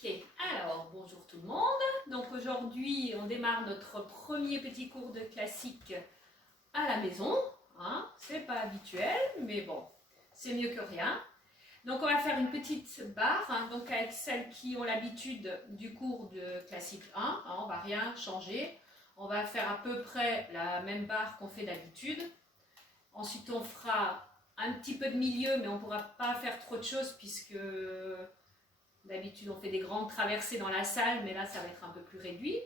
Ok, alors bonjour tout le monde. Donc aujourd'hui, on démarre notre premier petit cours de classique à la maison. Hein. C'est pas habituel, mais bon, c'est mieux que rien. Donc on va faire une petite barre, hein, donc avec celles qui ont l'habitude du cours de classique 1. Hein, on va rien changer. On va faire à peu près la même barre qu'on fait d'habitude. Ensuite, on fera un petit peu de milieu, mais on ne pourra pas faire trop de choses puisque d'habitude, on fait des grandes traversées dans la salle, mais là, ça va être un peu plus réduit.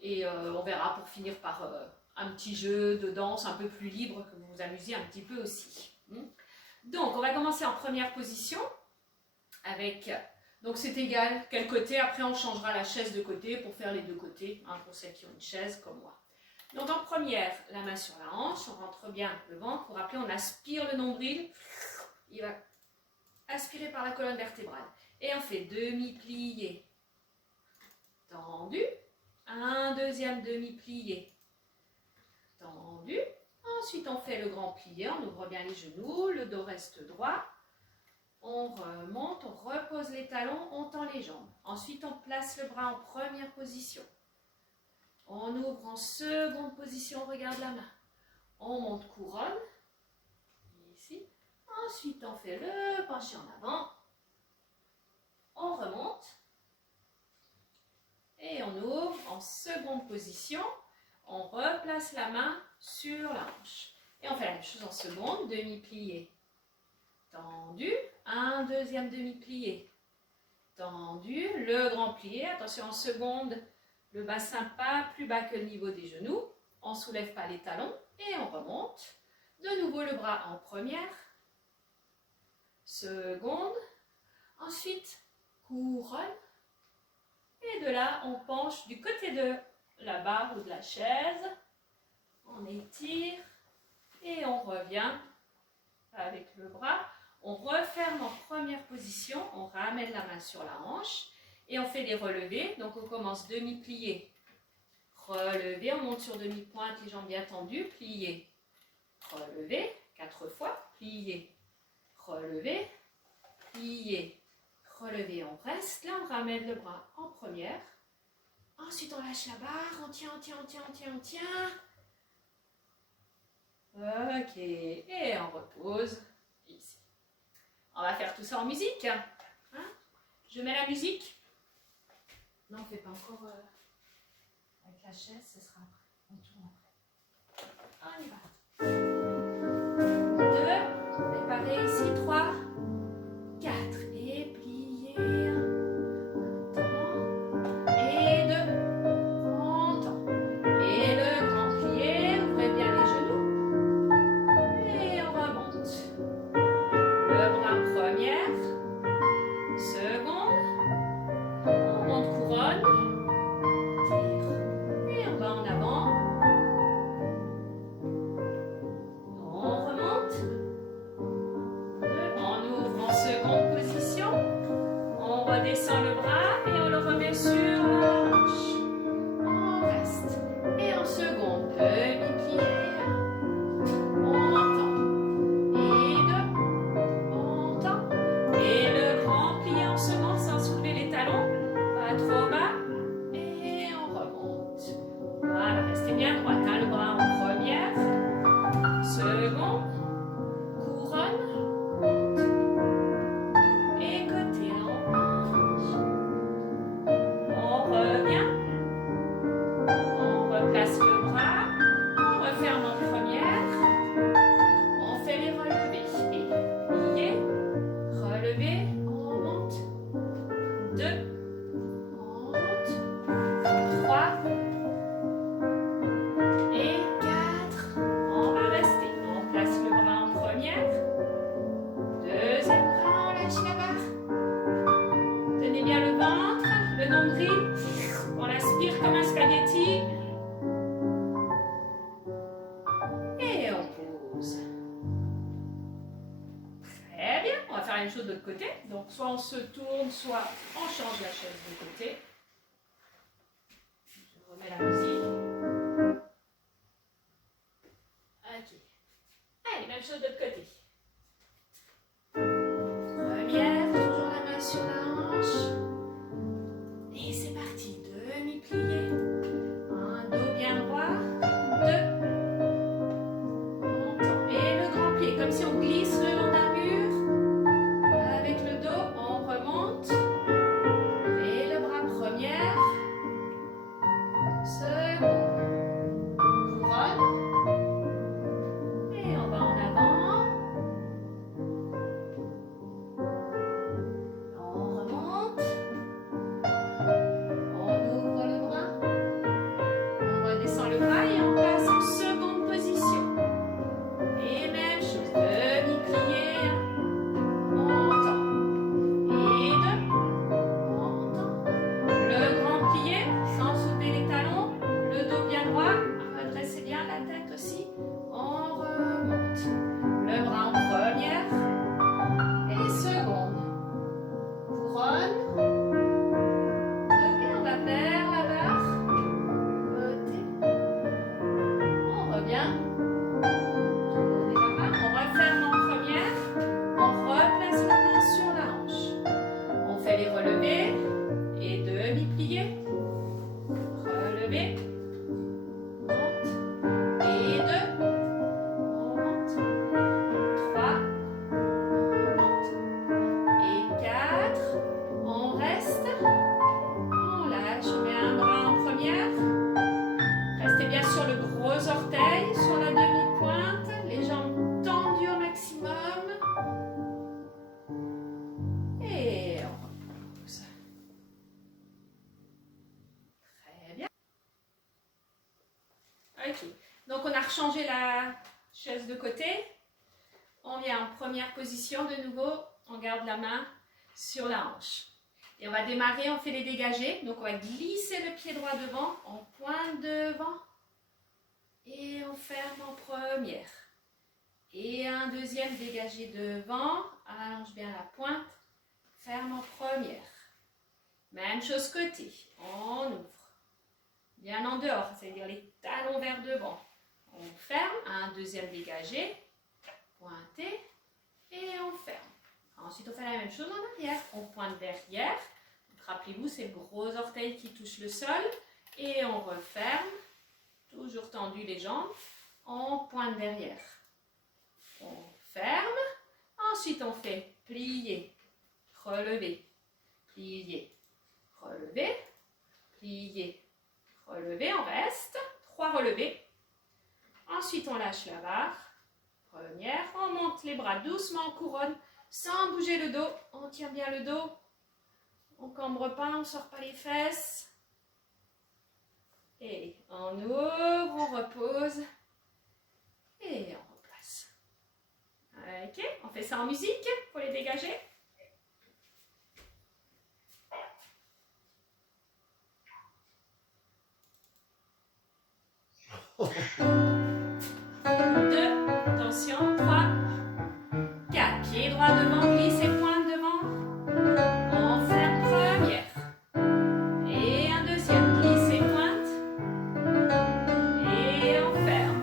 Et on verra pour finir par un petit jeu de danse un peu plus libre, que vous vous amusiez un petit peu aussi. Donc, on va commencer en première position avec... Donc, c'est égal quel côté. Après, on changera la chaise de côté pour faire les deux côtés, hein, pour celles qui ont une chaise comme moi. Donc, en première, la main sur la hanche, on rentre bien le ventre. Pour rappeler, on aspire le nombril. Il va aspirer par la colonne vertébrale. Et on fait demi-plié, tendu, un deuxième demi-plié, tendu. Ensuite, on fait le grand plié, on ouvre bien les genoux, le dos reste droit. On remonte, on repose les talons, on tend les jambes. Ensuite, on place le bras en première position. On ouvre en seconde position, on regarde la main. On monte couronne, ici. Ensuite, on fait le penché en avant. On remonte et on ouvre en seconde position. On replace la main sur la hanche. Et on fait la même chose en seconde, demi-plié, tendu, un deuxième demi-plié, tendu, le grand plié. Attention en seconde, le bassin pas plus bas que le niveau des genoux. On ne soulève pas les talons et on remonte. De nouveau le bras en première, seconde, ensuite couronne. Et de là, on penche du côté de la barre ou de la chaise. On étire et on revient avec le bras. On referme en première position. On ramène la main sur la hanche et on fait des relevés. Donc, on commence demi-plié, relevé. On monte sur demi-pointe, les jambes bien tendues. Plié, relevé. 4 fois. Plié, relevé, plié, relevé, on reste. Là, on ramène le bras en première. Ensuite, on lâche la barre. On tient, on tient, on tient, on tient, on tient. Ok. Et on repose ici. On va faire tout ça en musique. Hein? Je mets la musique. Non, on ne fait pas encore avec la chaise. Ce sera après. On tourne après. On y va. 2. Et pareil ici. 3. 4. Et plié. Redescend le bras et on le remet sur la hanche. On reste. Et en seconde, demi-plié. On tend. Et 2. On tend. Et le grand plié en seconde sans soulever les talons. Pas trop bas. Et on remonte. Voilà, restez bien droite. Hein, le bras en première. Seconde. Couronne. On aspire comme un spaghetti. Et on pose. Très bien. On va faire la même chose de l'autre côté. Donc, soit on se tourne, soit on change la chaise de côté. Je remets la musique. Ok. Allez, même chose de l'autre côté. Première, toujours la main sur la hanche. Ok. Donc on a rechangé la chaise de côté. On vient en première position de nouveau. On garde la main sur la hanche. Et on va démarrer, on fait les dégagés. Donc on va glisser le pied droit devant, on pointe devant. Et on ferme en première. Et un deuxième dégagé devant. Allonge bien la pointe. Ferme en première. Même chose côté. On ouvre. Bien en dehors, c'est-à-dire les talons vers devant. On ferme. Un deuxième dégagé. Pointé. Et on ferme. Ensuite, on fait la même chose en arrière. On pointe derrière. Rappelez-vous, c'est le gros orteil qui touche le sol. Et on referme. Toujours tendu les jambes. On pointe derrière. On ferme. Ensuite, on fait plier, relever, plier, relever, plier, relever. On reste. 3 relevés. Ensuite, on lâche la barre. Première. On monte les bras doucement en couronne sans bouger le dos. On tient bien le dos. On cambre pas, on sort pas les fesses. Et on ouvre, on repose. Et on replace. Ok, on fait ça en musique pour les dégager. Deux, attention, 3, 4. Pied droit devant, glisse et pointe devant. On ferme première. Et un deuxième, glisse et pointe. Et on ferme.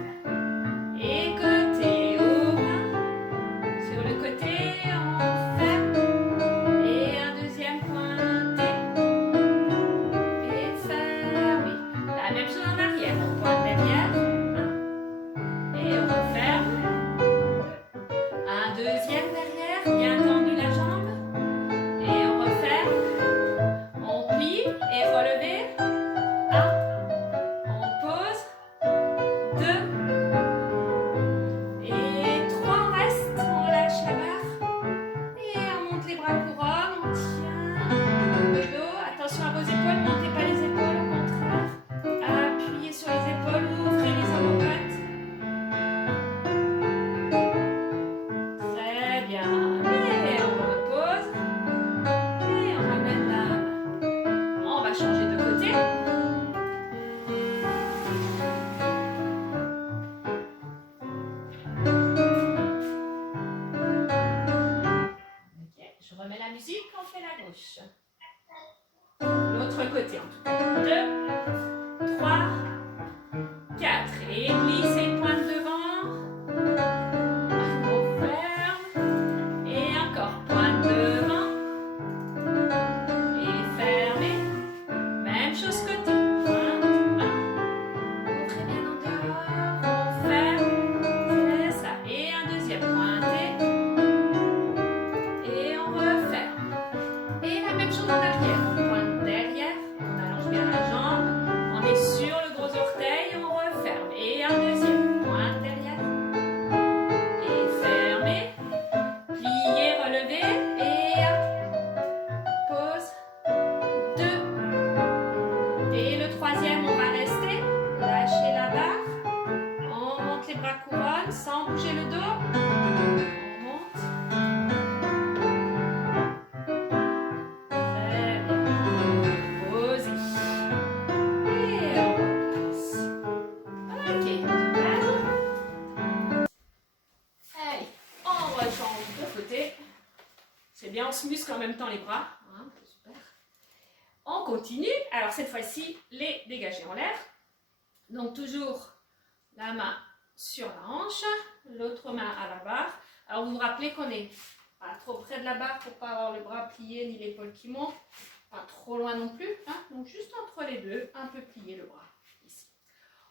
Et côté, ouvre. Sur le côté, on ferme. Et un deuxième pointé. Et fermé. La même chose en arrière. On pointe derrière. Et on referme. Un deuxième derrière. Bien tendu la jambe. Et on referme. On plie et relever. 1. On pose. 2. Et 3. On reste. On lâche la barre. Et on monte les bras couronne. On tient le dos. Attention à vos épaules. Montez pas les épaules. Au contraire. Appuyez sur les épaules. Ouvrez les omoplates. Très bien. Et on repose. Et on ramène la main. On va changer de côté. Ok, je remets la musique, on fait la gauche. L'autre côté en tout cas. 2, 3, 4. Et glisse et pointe devant. On ferme. Et encore pointe devant. Et fermez. Même chose côté. Pointe, ouvrez bien en dehors. On ferme. C'est ça. Et un deuxième pointé. Et on referme. Et la même chose en arrière. On pointe derrière. On allonge bien la jambe. On est sur le gros orteil. On referme. Et un deuxième. Pointe derrière. Et fermez. Pliez, relevez. Et pause. 2. Et le troisième, on va rester. Lâchez la barre. On monte les bras couronne sans bouger le dos. On monte. Très bien. Posez. Et on replace. Ok, super. Allez, on rechange de côté. C'est bien, on se muscle en même temps les bras. Hein, super. On continue. Alors cette fois-ci, les dégagés en l'air. Donc toujours la main sur la hanche, l'autre main à la barre. Alors vous vous rappelez qu'on est pas trop près de la barre pour pas avoir le bras plié ni l'épaule qui monte. Pas trop loin non plus. Hein, donc juste entre les deux, un peu plier le bras. Ici.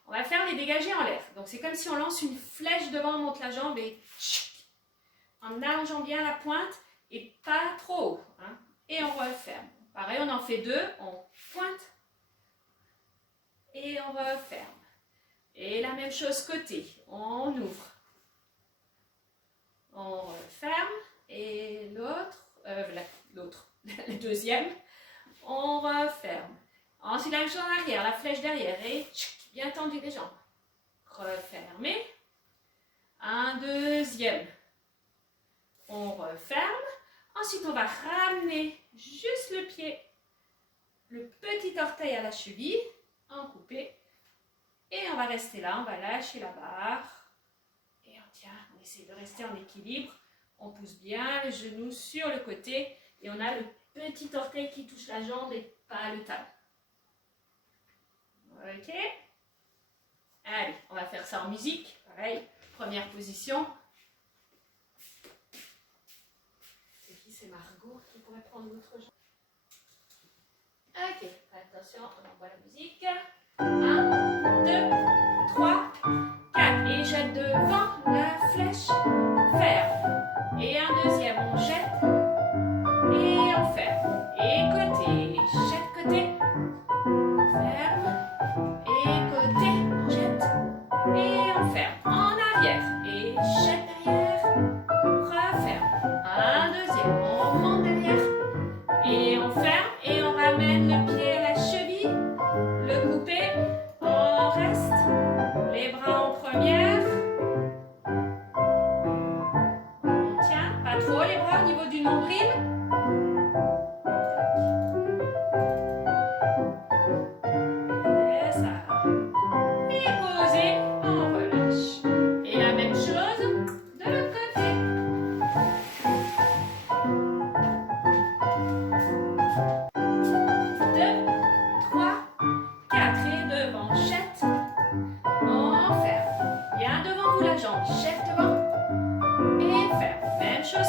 On va faire les dégagés en l'air. Donc c'est comme si on lance une flèche devant, on monte la jambe et en allongeant bien la pointe et pas trop haut. Hein, et on referme. Pareil, on en fait 2. On pointe et on referme. Et la même chose côté. On ouvre. On referme. Et l'autre, le deuxième, on referme. Ensuite, la même chose en arrière, la flèche derrière. Et bien tendu les jambes. refermez. Un deuxième. On referme. Ensuite, on va ramener juste le pied, le petit orteil à la cheville, en coupé. Et on va rester là, on va lâcher la barre. Et on tient, on essaie de rester en équilibre. On pousse bien le genou sur le côté. Et on a le petit orteil qui touche la jambe et pas le talon. Ok. Allez, on va faire ça en musique. Pareil, première position. C'est qui? C'est Margot qui pourrait prendre l'autre jambe. Ok, attention, on envoie la musique. 1, 2, 3, 4. Et jette devant la flèche. Ferme. Et un deuxième, on jette. Et on ferme. Et côté. Jette côté. Ferme. Et côté. On jette. Et on ferme. En arrière. Et jette derrière. Referme. Un deuxième. On monte derrière. Et on ferme. Et on ramène le pied à la cheville. Le couper. On reste. Les bras en première. On tient. Pas trop les bras au niveau du nombril.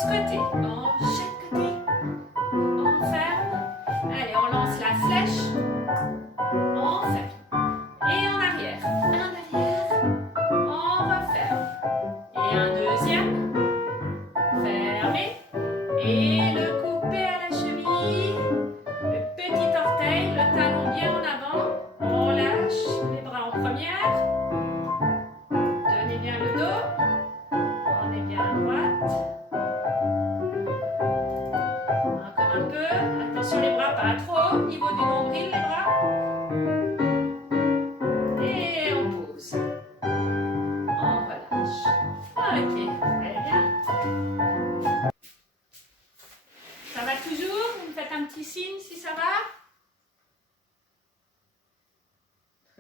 Côté, on jette côté, on ferme, allez on lance la flèche, on ferme, et en arrière, on referme, et un deuxième, fermé, et le couper à la cheville, le petit orteil, le talon bien en avant, on lâche, les bras en première, tenez bien le dos, on est bien à droite. Un peu, attention les bras pas trop, au niveau du nombril les bras. Et on pose. On relâche. Ok, très bien. Ça va toujours? Vous me faites un petit signe si ça va?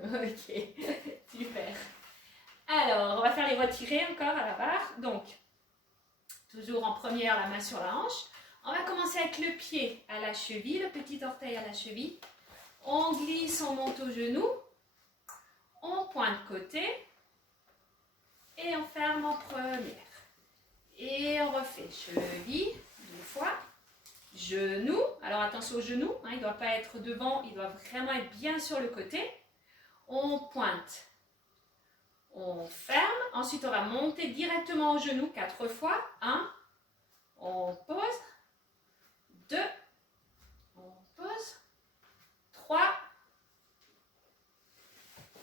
Ok, super. Alors, on va faire les retirés encore à la barre. Donc, toujours en première, la main sur la hanche. On va commencer avec le pied à la cheville, le petit orteil à la cheville. On glisse, on monte au genou. On pointe côté. Et on ferme en première. Et on refait cheville, 2 fois. Genou. Alors attention au genou, hein, il ne doit pas être devant, il doit vraiment être bien sur le côté. On pointe. On ferme. Ensuite, on va monter directement au genou 4 fois. 1. On pose. 2, on pose, 3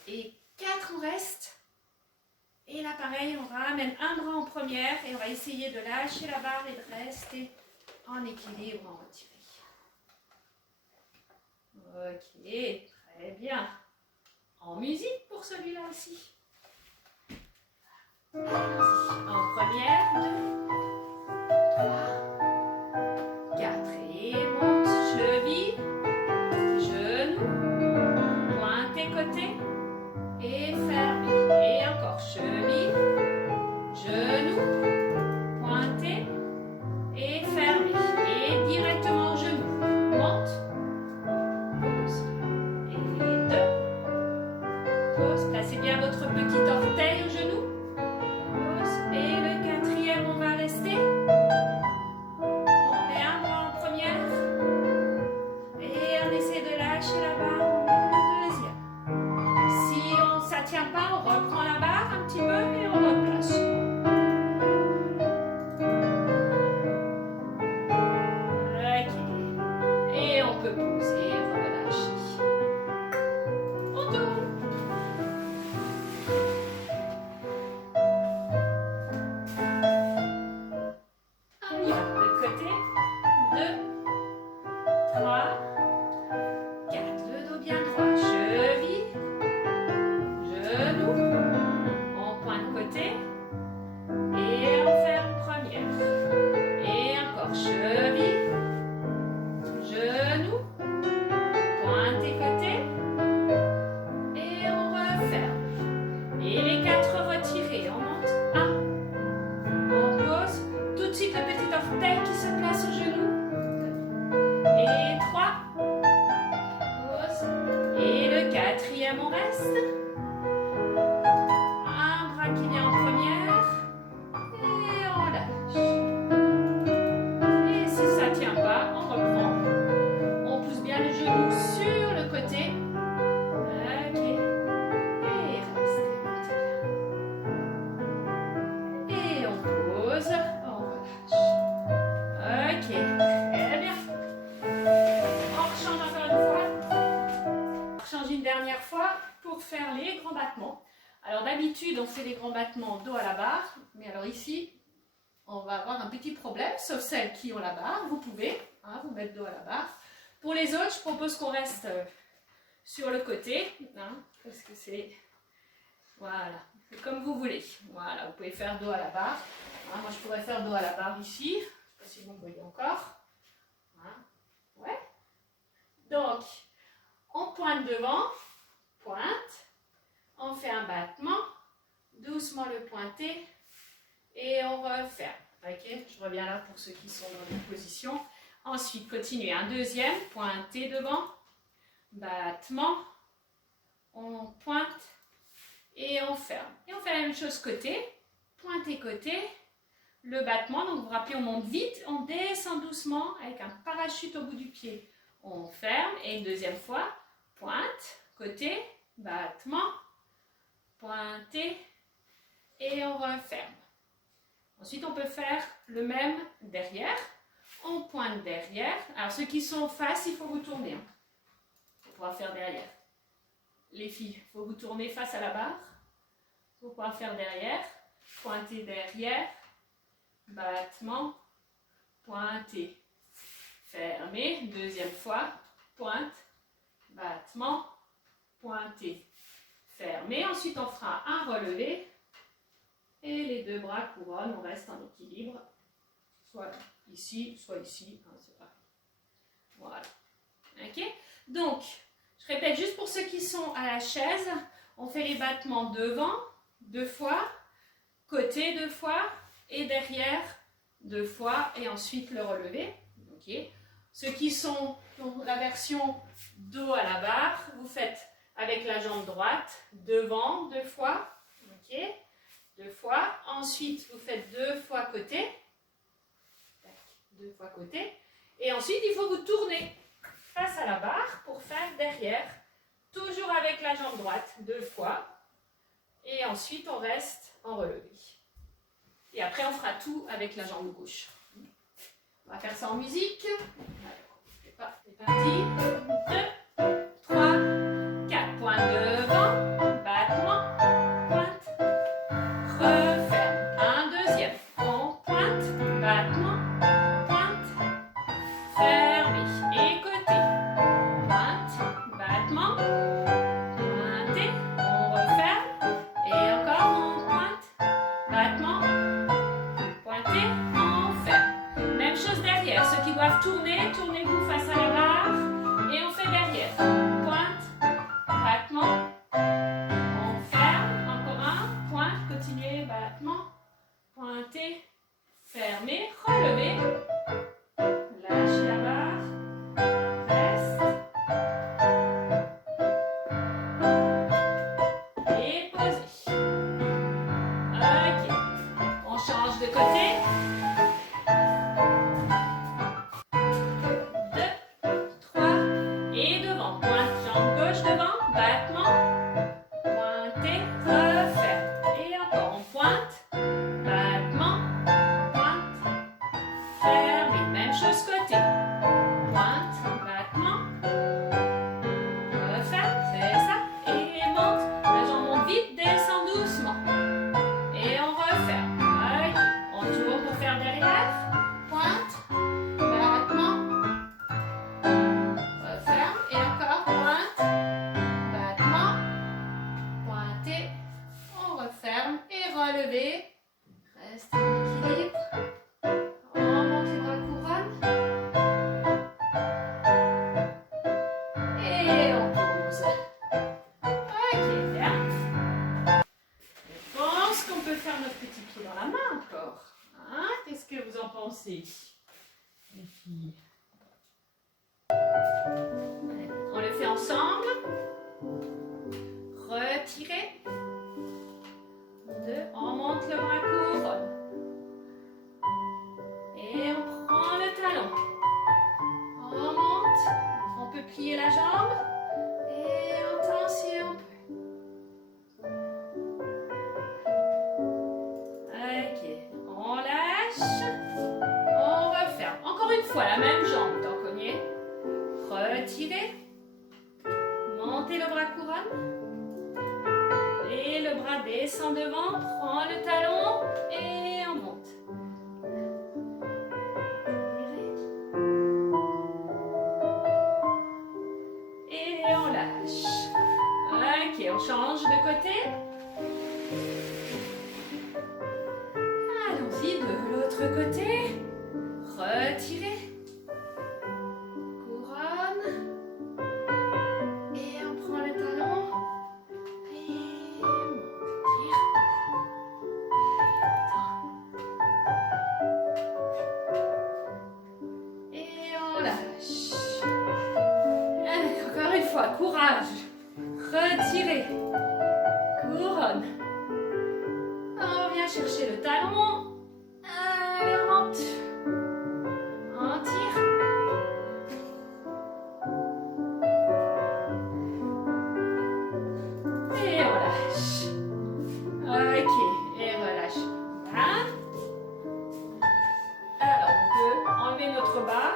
et 4, on reste. Et là pareil, on ramène un bras en première et on va essayer de lâcher la barre et de rester en équilibre, en retiré. Ok, très bien. En musique pour celui-là aussi. Allons-y. En première, 2, 3. 4 et monte, cheville, genou, pointez côté et fermez. Et encore cheville, genou, pointez et fermez. Et directement genou, monte, pose. Et 2, pose. Placez bien votre petit orteil au genou. Pose. Et le quatrième, on va rester. La barre, on met le deuxième. Si ça ne tient pas, on reprend la barre un petit peu et on replace. Ok. Et on peut poser, relâcher. On tourne. On y va. De côté. 2, 3. Le dos bien droit, cheville, genou, deuxième, on reste. Un bras qui vient en première. Et on lâche. Et si ça ne tient pas, on reprend. On pousse bien le genou sur le côté. Ok. Et restez maintenant. Et on pose. On relâche. Ok. Très bien. On rechange encore une fois. On rechange une dernière fois pour faire les grands battements. Alors d'habitude, on fait les grands battements dos à la barre. Mais alors ici, on va avoir un petit problème, sauf celles qui ont la barre. Vous pouvez vous mettre dos à la barre. Pour les autres, je propose qu'on reste sur le côté, parce que c'est, voilà, c'est comme vous voulez. Voilà, vous pouvez faire dos à la barre. Moi, je pourrais faire dos à la barre ici. Je ne sais pas si vous me voyez encore. Ouais. Donc, on pointe devant, pointe. On fait un battement, doucement le pointer et on referme. Ok, je reviens là pour ceux qui sont dans une position. Ensuite, continuez. Un deuxième, pointez devant, battement, on pointe et on ferme. Et on fait la même chose côté, pointez côté, le battement. Donc vous vous rappelez, on monte vite, on descend doucement avec un parachute au bout du pied. On ferme et une deuxième fois, pointe, côté, battement, pointez et on referme. Ensuite, on peut faire le même derrière. On pointe derrière. Alors, ceux qui sont en face, il faut vous tourner. Pour pouvoir faire derrière. Les filles, il faut vous tourner face à la barre. Pour pouvoir faire derrière. Pointez derrière. Battement. Pointez. Fermez. Deuxième fois. Pointe. Battement. Pointez. Fermez. Ensuite, on fera un relevé. Et les deux bras couronnent, on reste en équilibre, soit ici, c'est pareil. Voilà. Ok? Donc, je répète juste pour ceux qui sont à la chaise, on fait les battements devant, 2 fois, côté 2 fois, et derrière 2 fois, et ensuite le relevé. Ok? Ceux qui sont dans la version dos à la barre, vous faites avec la jambe droite, devant 2 fois. Ok? 2 fois. Ensuite, vous faites 2 fois côté. 2 fois côté. Et ensuite, il faut vous tourner face à la barre pour faire derrière. Toujours avec la jambe droite. 2 fois. Et ensuite, on reste en relevé. Et après, on fera tout avec la jambe gauche. On va faire ça en musique. Alors, c'est parti. 2, 3, 4. Point devant. Battement. Pointe. Referme. Un deuxième. On pointe, battement, pointe, fermé. Et côté. Pointe, battement, pointez, on referme. Et encore, on pointe, battement, pointez, on ferme. Même chose derrière. Ceux qui doivent tourner, tournez-vous face à la barre. Et on fait derrière. Pointe, battement. On ferme, encore un, pointe, continuez, battement, pointez, fermez, relevez, lâchez la barre, reste, et posez. Ok, on change de côté. 2, 3, et devant, pointe, jambe gauche devant, battement. Pointez, referme. Et encore, on pointe, battement, pointe, fermez. Même chose côté. Pointe, battement, referme, c'est ça. Et monte, la jambe monte vite, descend doucement. Et on referme. Ok, on tourne pour faire derrière. Pointe, battement, referme. Et encore, pointe, battement. Pointez, on referme et relevez. Reste en équilibre. On monte les bras couronne. Et on pose. Ok, bien. Je pense qu'on peut faire notre petit pied dans la main encore. Qu'est-ce que vous en pensez, les filles? On le fait ensemble. Montez le bras couronne. Et le bras descend devant, prend le talon et on monte. Et on lâche. Ok, on change de côté. Allons-y de l'autre côté. Retirez. Couronne. Et on prend le talon. Et on tire. Et on lâche. Allez, encore une fois, courage. Retirez. Couronne. On vient chercher le talon. Allez, on monte. On tire. Et on lâche. Ok, et relâche. Là. Alors, on peut enlever notre bas.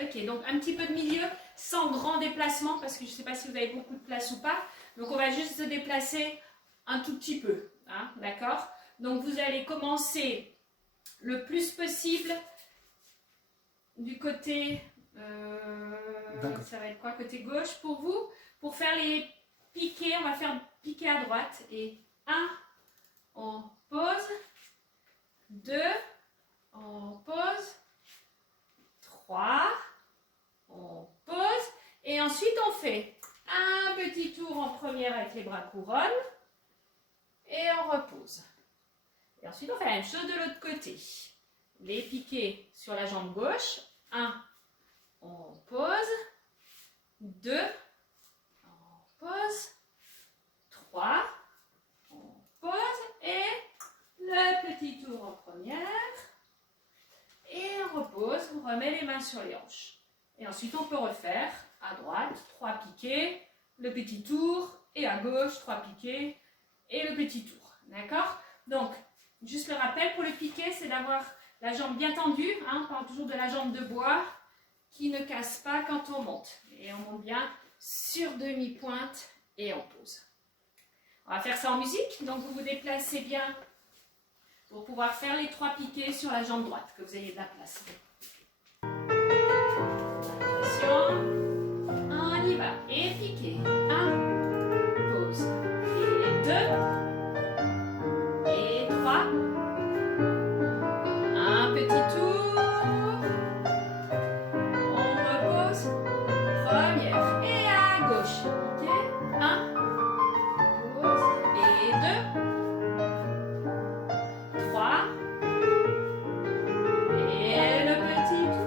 Ok, donc un petit peu de milieu, sans grand déplacement, parce que je ne sais pas si vous avez beaucoup de place ou pas. Donc on va juste se déplacer un tout petit peu, hein, d'accord? Donc vous allez commencer le plus possible du côté, ça va être quoi, côté gauche pour vous? Pour faire les piquets, on va faire piquer à droite. Et 1, on pose, 2, on pose, 3, on pose, et ensuite on fait un petit tour en première avec les bras couronne, et on repose. Et ensuite on fait la même chose de l'autre côté. Les piquets sur la jambe gauche, 1, on pose, 2, on pose, 3, on pose, et le petit tour en première, et on repose, on remet les mains sur les hanches. Et ensuite, on peut refaire à droite, 3 piquets, le petit tour, et à gauche, 3 piquets, et le petit tour. D'accord? Donc, juste le rappel, pour le piquet, c'est d'avoir la jambe bien tendue. Hein, on parle toujours de la jambe de bois qui ne casse pas quand on monte. Et on monte bien sur demi-pointe et on pose. On va faire ça en musique. Donc, vous vous déplacez bien pour pouvoir faire les 3 piquets sur la jambe droite, que vous ayez de la place. On y va. Et piqué. 1, pause. Et 2. Et 3. Un petit tour. On repose. Première. Et à gauche. Piqué. 1. Pause. Et 2. 3. Et le petit tour.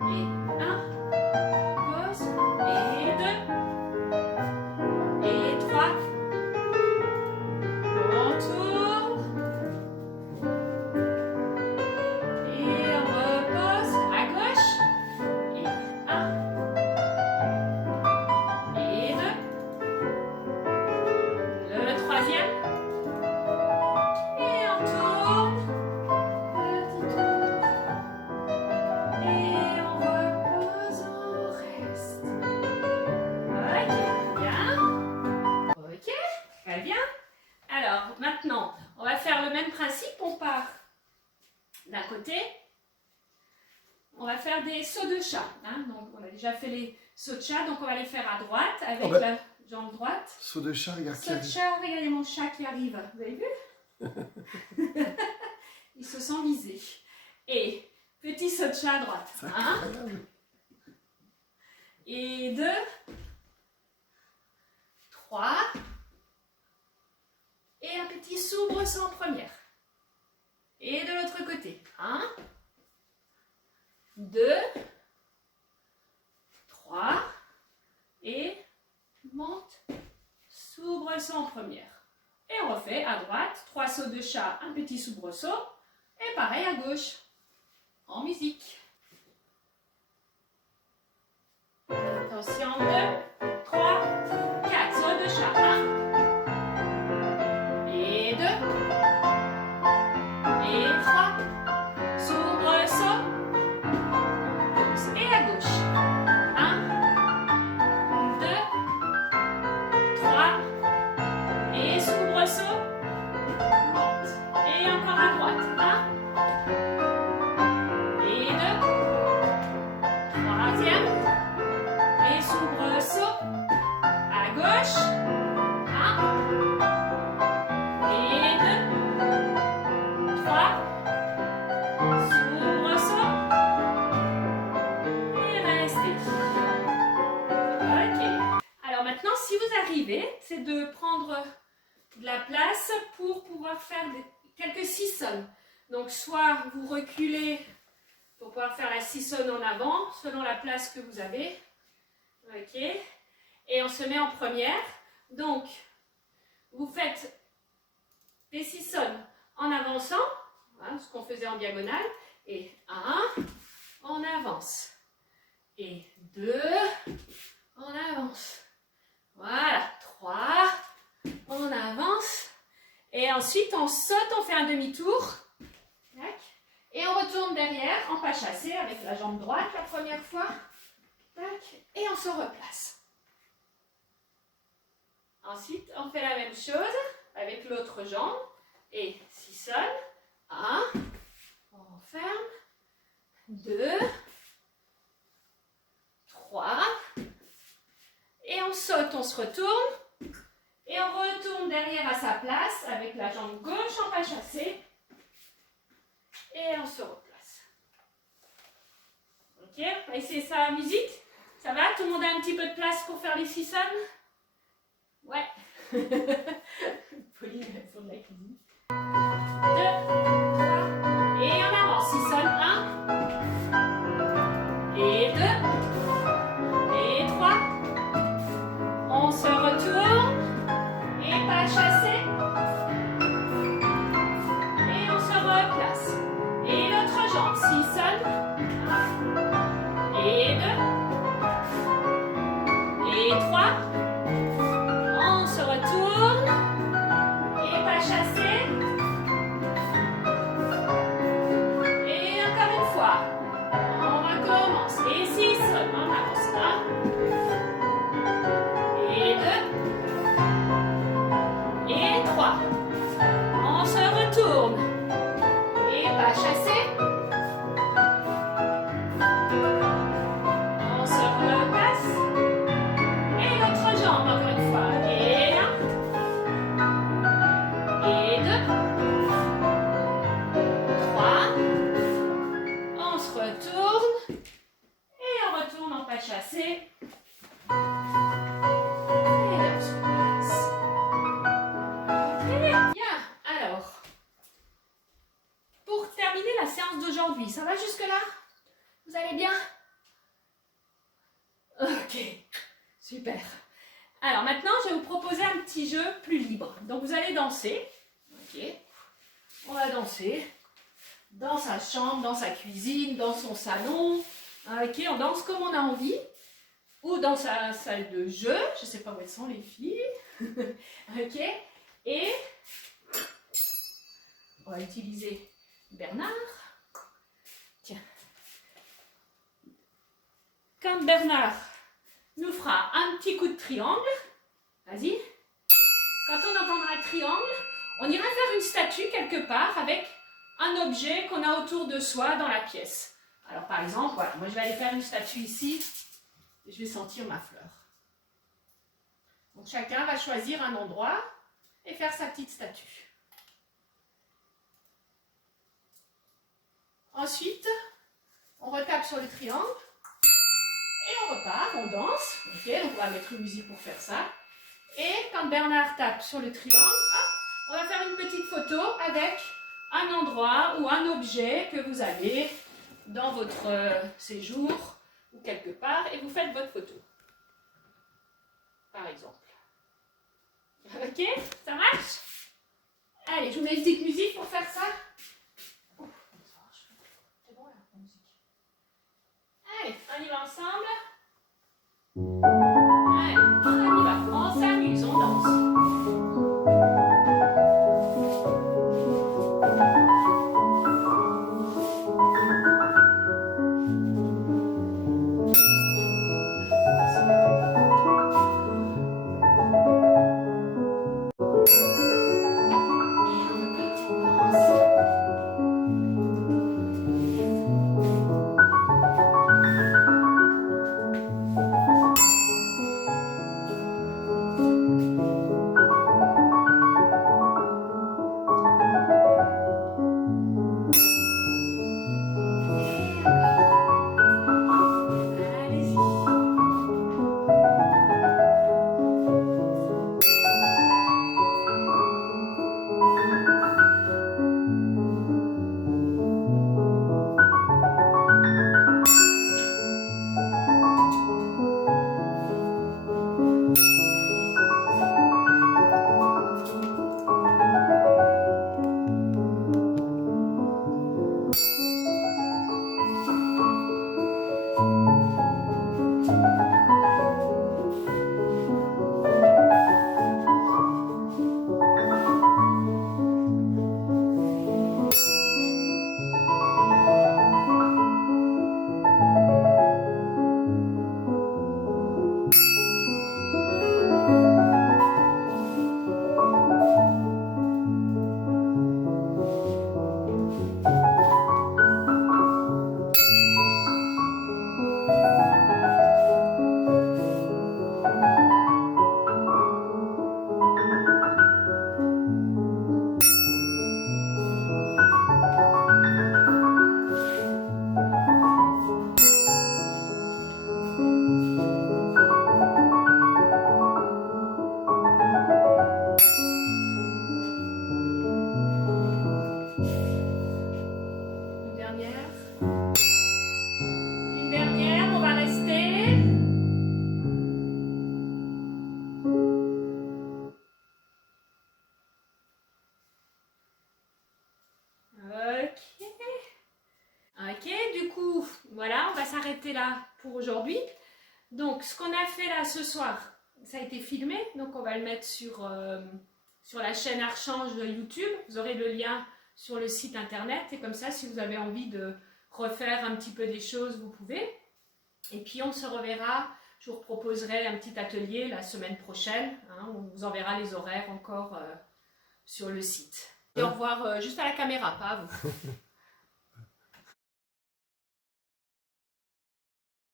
Et 1, pause, et 2, et 3, on tourne, et on repose à gauche, et 1, et 2, le troisième, et on tourne. Maintenant, on va faire le même principe, on part d'un côté, on va faire des sauts de chat. Hein, donc on a déjà fait les sauts de chat, donc on va les faire à droite avec la jambe droite. Saut de chat, regarde. Saut de chat, regardez mon chat qui arrive, vous avez vu? Il se sent visé. Et petit saut de chat à droite. 1 et 2, 3. Et un petit soubresaut en première. Et de l'autre côté. 1, 2, 3. Et monte, soubresaut en première. Et on refait à droite, 3 sauts de chat, un petit soubresaut. Et pareil à gauche, en musique. Attention, 2, 3, 4 sauts de chat. 1. prendre de la place pour pouvoir faire quelques sissonnes. Donc soit vous reculez pour pouvoir faire la sissonne en avant, selon la place que vous avez. Ok. Et on se met en première. Donc, vous faites des sissonnes en avançant, hein, ce qu'on faisait en diagonale. Et 1, on avance. Et 2, on avance. Voilà, 3, on avance. Et ensuite, on saute, on fait un demi-tour. Et on retourne derrière en pas chassé avec la jambe droite la première fois. Et on se replace. Ensuite, on fait la même chose avec l'autre jambe. Et sissonne. 1, on ferme. 2, 3. Et on saute, on se retourne. Et on retourne derrière à sa place avec la jambe gauche en pas chassé. Et on se replace. Ok, on va essayer ça à la musique. Ça va? Tout le monde a un petit peu de place pour faire les sissonnes? Ouais. Pauline, elle fait de la cuisine. 2, 3. Et on avance. Sissonne. 1. Et 2. Et 3. On se retourne. Et pas chassé. Et on se replace. Et l'autre jambe. Sissonne. 1. Et 2. Et 3. On se retourne. Et pas chassé. Et encore une fois. On recommence. Et sissonne. On avance. 1. Et 2. Et 3. On se retourne. Et pas chassé. On se repasse. Et l'autre jambe encore une fois. Et 1. Et 2. 3. On se retourne. Et on retourne en pas chassé. Et on se replace. Ok, bien. Alors, pour terminer la séance d'aujourd'hui, ça va jusque-là? Vous allez bien? Ok, super. Alors maintenant, je vais vous proposer un petit jeu plus libre. Donc vous allez danser. Ok. On va danser dans sa chambre, dans sa cuisine, dans son salon. Ok, on danse comme on a envie. Ou dans sa salle de jeu. Je ne sais pas où elles sont les filles. Ok. Et on va utiliser Bernard. Tiens. Quand Bernard nous fera un petit coup de triangle, vas-y. Quand on entendra le triangle, on ira faire une statue quelque part avec un objet qu'on a autour de soi dans la pièce. Alors par exemple, voilà, moi je vais aller faire une statue ici et je vais sentir ma fleur. Donc chacun va choisir un endroit et faire sa petite statue. Ensuite, on retape sur le triangle. Et on repart, on danse. Ok, donc on va mettre une musique pour faire ça. Et quand Bernard tape sur le triangle, hop, on va faire une petite photo avec un endroit ou un objet que vous avez dans votre séjour ou quelque part et vous faites votre photo. Par exemple. Ok, ça marche? Allez, je vous mets une petite musique pour faire ça. C'est bon là, la musique. Allez, on y va ensemble. Allez, on y va. On s'amuse, on danse. s'arrêter là pour aujourd'hui. Donc, ce qu'on a fait là ce soir, ça a été filmé. Donc, on va le mettre sur la chaîne Archange YouTube. Vous aurez le lien sur le site internet. Et comme ça, si vous avez envie de refaire un petit peu des choses, vous pouvez. Et puis, on se reverra. Je vous proposerai un petit atelier la semaine prochaine. Hein, on vous enverra les horaires encore sur le site. Et au revoir juste à la caméra, pas à vous.